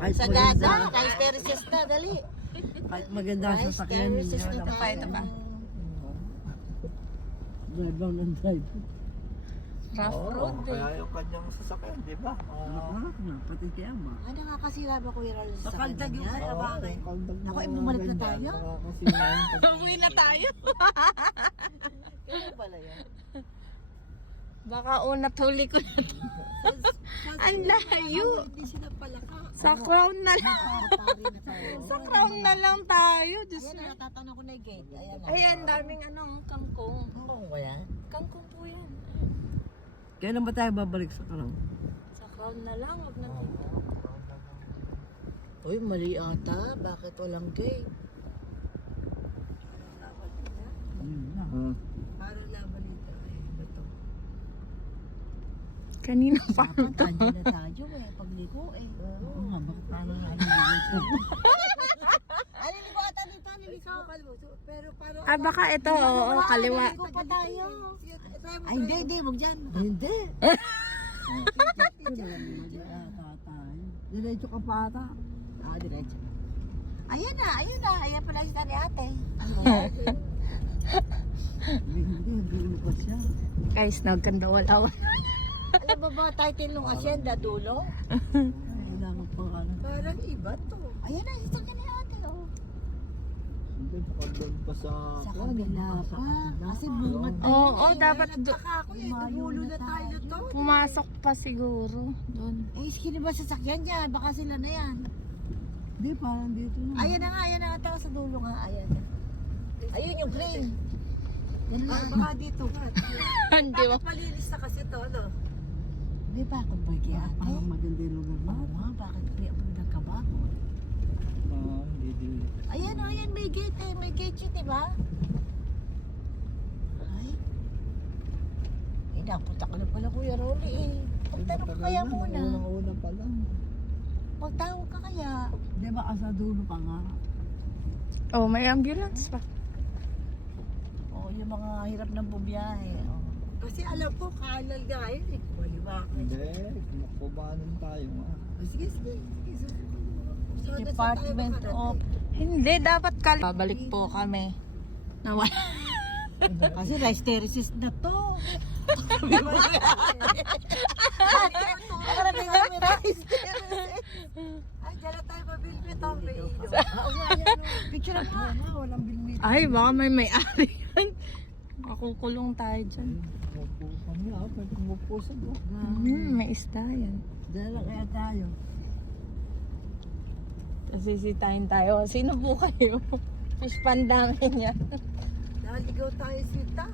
Kahit Sagada, maganda, rice terraces na, dali. kahit maganda sa Rice sakyan terraces ninyo. na tayo. Drive lang ng drive. Rough Oo, road eh. kaya yung kanyang sasakyan, di ba? Nakalak na, pati kaya ba? Ah, nakakasira ba Kuya Rolly sa Nakaldag yung kanya? kaya bakit? Naku, bumalik na tayo? Uwi na tayo. Kaya pala yan. Baka unat huli ko na to. Ang layo. Hindi sila palaka. Sa crown na lang. Pari na tayo. Sa crown na lang tayo. Diyos Ayan na. na, natatanong ko na yung gate. Ayan na. Ayan, daming kangkong. Ano ba yan? Kangkong po yan. Kailan ba tayo babalik sa karang? Sa crown na lang. Huwag na dito. Uy, mali ata. Bakit walang gate? Yun na. Para laban nito. Ay, ito. Kanina pa. Dapat andyan na tayo eh. Pagligo eh. Oo nga, bakit paano na Aliliko ata dito. Aliliko. Pero parang... Ah, baka ito. Oo, kaliwa. Aliliko pa tayo. Ay, hindi. Huwag dyan. Hindi. Diretso ka pa ata. Ah, diretso. Ayan na. Ayan pala si tani ate. Hindi lumabas siya. Guys, nagkandawalaw. Alam mo ba title ng asyenda, dulo? Kailangan pa ano. Parang iba to. Ayan na, si tani ate. Oh. Hindi, baka doon pa sa... Sa kabila pa. Kasi bungat. Oo, dapat Nagtaka ako eh. Dulo na tayo na to. pumasok pa siguro. Doon. Eh, sino ba sasakyan dyan? Baka sila na yan. Hindi, parang dito na. Ayan na nga. Tao sa dulo nga. Ayan. Ayun yung crane. Yan na. Baka dito ka. Hindi ba? Malinis na kasi to, ano? Di ba kung bagay ate? Parang maganda yung lugar na. Oo nga, bakit kaya pag nagkabago? Hindi. Ayan, may gate eh. May gate yun, di ba? Ay. Eh, napunta ka na pala Kuya Rolly eh. Magtanong ka kaya muna. Unang-una pa lang. Magtawag ka kaya. Di ba sa dulo pa nga? Oh, may ambulance pa. Oo, yung mga hirap ng bubiyahe. Oh. Kasi alam ko, kanal nga yun eh. Waliwa ka. Hindi, kumabanan tayo nga. Sige. Department of... Hindi, dapat babalik po kami. Nawala. Kasi rice terraces na to. Marami kami rice terraces. Ay, dyan na tayo mabilbit ang peido. Picture mo nga. Walang bilbit. Ay, baka may-ari yan. Makukulong tayo dyan. Umupo kami ah, pwede umupo sa doon. May isda yan. Dyan lang kaya tayo. Sisitahin tayo. Sino po kayo? Fish pan namin yan. Naligaw tayo sita.